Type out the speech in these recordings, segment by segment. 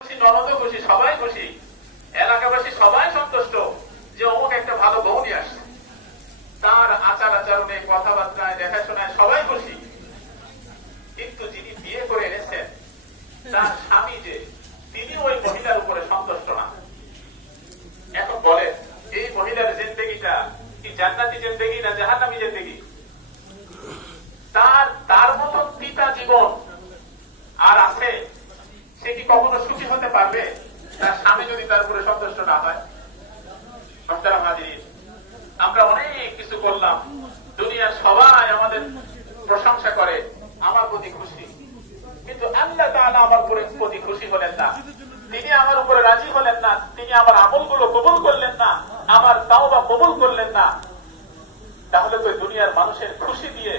খুশি, ননদও খুশি, সবাই খুশি। এলাকাবাসী সবাই সন্তুষ্ট যে অমুক একটা ভালো বউ নিয়ে আসছে। তার আচার আচরণে, কথাবার্তায়, দেখাশোনায় সবাই খুশি। কিন্তু যিনি বিয়ে করে এনেছেন, তার স্বামী যে, তিনি ওই মহিলার উপরে সন্তুষ্ট না। এখন বলেন, এই মহিলার জিন্দগিটা কি জান্নাতি জিন্দগি না জাহান্নামী জিন্দগি তার তার মতন পিতা জীবন আর আছে সে কি কখনো সুখী হতে পারবে? তার স্বামী যদি তার উপরে সন্তুষ্ট না হয় আমরা অনেক কিছু করলাম। দুনিয়ার সবাই আমাদের প্রশংসা করে, আমার প্রতি খুশি। কিন্তু আল্লাহ তাআলা আমার উপরে প্রতি খুশি হলেন না। তিনি আমার উপরে রাজি হলেন না। তিনি আমার আমলগুলো কবুল করলেন না। আমার তাওবা কবুল করলেন না। তাহলে তো দুনিয়ার মানুষের খুশি দিয়ে,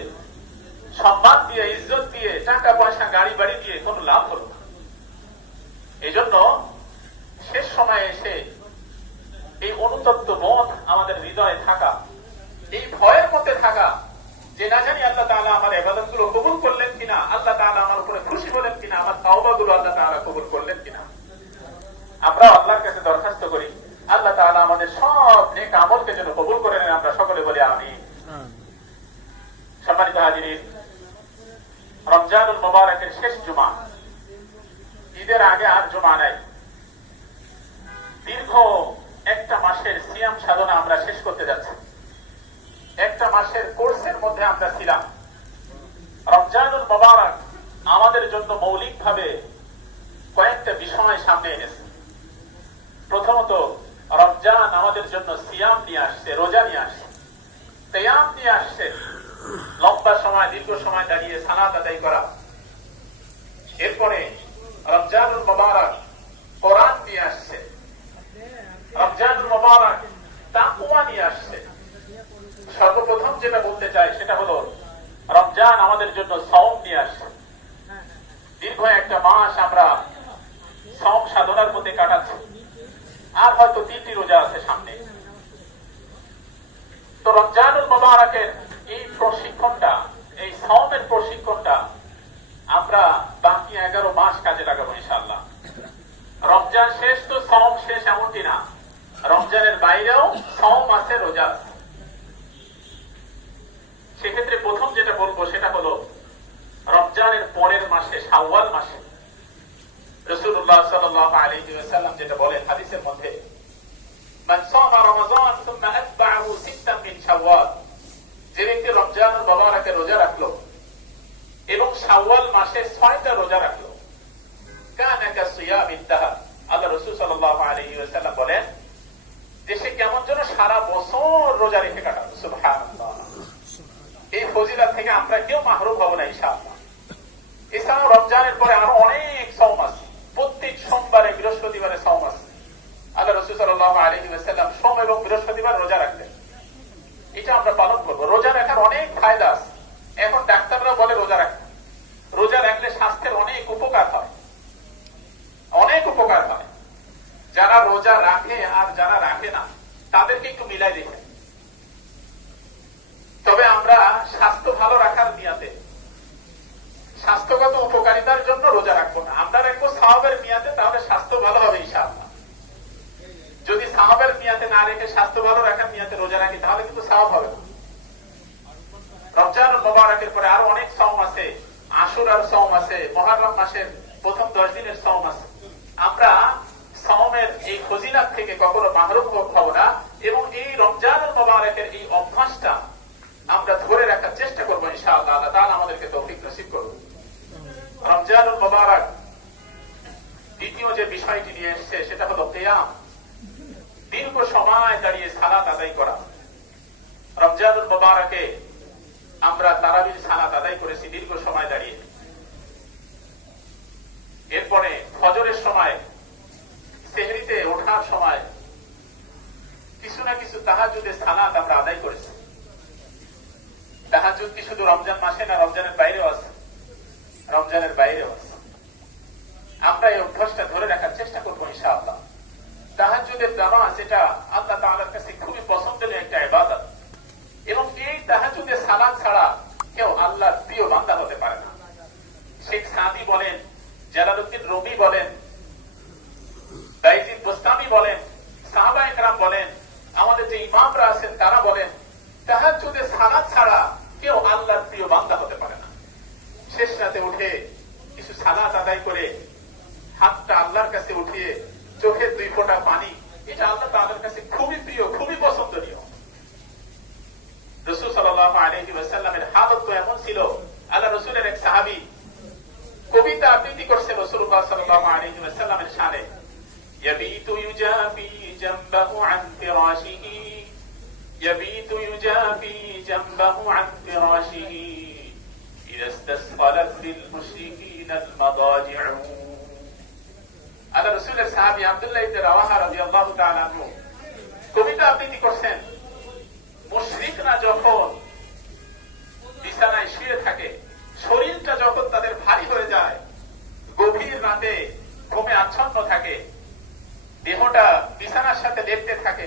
সম্মান দিয়ে, ইজ্জত দিয়ে টাকা পয়সা গাড়ি বাড়ি দিয়ে কোনো লাভ হলো না। এই জন্য শেষ সময়ে এসে এই অনুতপ্ত মন আমাদের হৃদয়ে থাকা, এই ভয়ের মধ্যে থাকা যে না জানি আল্লাহ তালা আমার এবাদতগুলো কবুল করলেন কিনা, আল্লাহ তালা আমার উপরে খুশি হলেন কিনা, আমার তাওবা গুলো আল্লাহ তালা কবুল করলেন কিনা। আমরা আল্লাহর কাছে দরখাস্ত করি আল্লাহ তাআলা আমাদের সব নেক আমলকে যেন কবুল করে নেন আমরা সকলে বলি আমি সম্মানিত হাজিরিন রমজানুল মোবারকের শেষ জুমা ঈদের আগে আর জমা নাই। দীর্ঘ একটা মাসের সিয়াম সাধনা আমরা শেষ করতে যাচ্ছি। একটা মাসের কোর্সের মধ্যে আমরা ছিলাম। রমজানুল মোবারক আমাদের জন্য মৌলিকভাবে কয়েকটা বিষয় সামনে এনেছে। প্রথমত, রমজান আমাদের জন্য সিয়াম নিয়ে আসছে, রোজা নিয়ে আসছে। তেয়াম নিয়ে আসছে। লম্বা সময়, দীর্ঘ সময় দাঁড়িয়ে সালাত আদায় করা। এরপরে রমজানুল মোবারক কোরআন নিয়ে আসছে। রমজানুল মোবারক তাকুয়া নিয়ে আসছে। সর্বপ্রথম যেটা বলতে চাই সেটা হলো, রমজান আমাদের জন্য সম নিয়ে আসছে। দীর্ঘ একটা মাস আমরা সম সাধনার মধ্যে কাটাচ্ছি। আর হয়তো তিনটি রোজা আছে সামনে। তো রমজানুল মোবারকের এই প্রশিক্ষণটা, এই সমের প্রশিক্ষণটা আমরা এগারো মাস কাজে লাগাবো ইনশাল্লাহ রমজান শেষ তো সম শেষ এমনটি না। রমজানের বাইরেও সম আছে, রোজা সেক্ষেত্রে প্রথম যেটা বলব সেটা হলো, রমজানের পরের মাসে, শাওয়াল মাসে রসুল্লাহ সাল্লাহ আলী যেটা বলেন হাদিসের মধ্যে শাওয়াল মাসে ছয়টা রোজা রাখল। কানাকা সিয়া ইত্তাহা আল্লাহ রসুল সাল্লাহ আলাইহি ওয়াসাল্লাম বলেন যে সে কেমন যেন সারা বছর রোজা রেখে কাটালো সুবহানাল্লাহ। এই ফজিলা থেকে আমরা কেউ মাহরুম হব না ইসা এছাড়াও রমজানের পরে আরও অনেক সওম আছে প্রত্যেক সোমবারে বৃহস্পতিবারে সওম আছে আল্লাহ রসুল সাল্লাহ আলহি ওয়াসাল্লাম সোম এবং বৃহস্পতিবার রোজা রাখতেন এটা আমরা পালন করব রোজা রাখার অনেক ফায়দা আছে এখন ডাক্তাররা বলে রোজা রাখতে রোজা রাখলে স্বাস্থ্যের অনেক উপকার হয় অনেক উপকার হয় যারা রোজা রাখে, আর যারা রাখে না, তাদেরকে একটু মিলাই দেখে। তবে আমরা স্বাস্থ্য ভালো রাখার নিয়াতে, স্বাস্থ্যগত উপকারিতার জন্য রোজা রাখব না। আমরা রাখব সাহাবের নিয়াতে, তাহলে স্বাস্থ্য ভালো হবে ইনশাআল্লাহ। যদি সাহাবের নিয়াতে না রেখে স্বাস্থ্য ভালো রাখার নিয়াতে রোজা রাখি, তাহলে কিন্তু সাহাব হবে না। রমজান মোবারকের পরে আরও অনেক সম আছে। আশুরার সম আছে, মহারম মাসের প্রথম দশ দিনের সম আছে। আমরা সমের এই ফজিলাত থেকে কখনো মাহরুম হব না এবং এই রমজান মোবারকের এই অভ্যাসটা আমরা ধরে রাখার চেষ্টা করব ইনশাআল্লাহ। আল্লাহ তাআলা আমাদেরকে তৌফিক নসিব করুন। রমজানুল মোবারক দ্বিতীয় যে বিষয়টি নিয়ে এসছে, সেটা হলো কেয়াম। দীর্ঘ সময় দাঁড়িয়ে সালাত আদায় করা। রমজানুল মোবারকে আমরা তারাবির সালাত আদায় করেছি দীর্ঘ সময় দাঁড়িয়ে। এরপরে ফজরের সময় না কিছু তাহাজুদের সালাদ আমরা আদায় করেছি। তাহাজুদ কি শুধু রমজান মাসে না রমজানের বাইরেও আছে। রমজানের বাইরেও আছে। আমরা এই অভ্যাসটা ধরে রাখার চেষ্টা করব ইনশাআল্লাহ। তাহাজুদের দামা এটা আল্লাহ তাআলার কাছে খুবই পছন্দের একটা ইবাদত। এবং এই তাহাজুদের সালাদ ছাড়া কেউ আল্লাহর প্রিয় বান্দা হতে পারে না। শেখ সাদি বলেন, জালালউদ্দিন রবি বলেন বাইজিদ বোস্তামি বলেন সাহাবায়করাম বলেন যে ইমামরা আছেন, তারা বলেন তাহাজুদে সালাদ ছাড়া কেউ আল্লাহর প্রিয় বান্দা হতে পারে না। শেষ রাতে উঠে কিছু সালাদ আদায় করে হাতটা আল্লাহর কাছে উঠিয়ে চোখের দুই ফোঁটা পানি, এটা আল্লাহ তাদের কাছে খুবই প্রিয়, খুবই পছন্দনীয়। রসুল সাল্লাহ আলহি ওয়াসাল্লামের হালত তো এমন ছিল, আল্লাহ রসুলের এক সাহাবি কবিতা আবৃত্তি করছে রসুল্লাহ সাল্লাহ আলহি ওয়াসাল্লামের সানে يبيت يجافي جنبه عن فراشه يبيت يجافي جنبه عن فراشه إذا استسقلت للمشركين المضاجع আল্লাহ রসুলের সাহাবি আব্দুল্লাহ ইবনে রাওয়াহা রাদিয়াল্লাহু তাআলা আনহু কবিতা আবৃত্তি করছেন মুশরিকরা যখন বিছানায় শুয়ে থাকে শরীরটা যখন তাদের ভারী হয়ে যায় গভীর রাতে ঘুমে আচ্ছন্ন থাকে দেহটা বিছানার সাথে লেপতে থাকে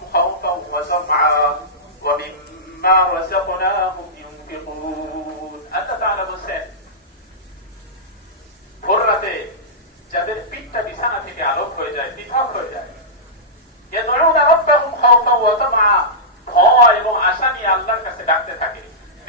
وسمعا ومما رزقناهم ينفقون أنت تعلم السن ভোর রাতে যাদের পিঠটা বিছানা থেকে আলোক হয়ে যায় পৃথক হয়ে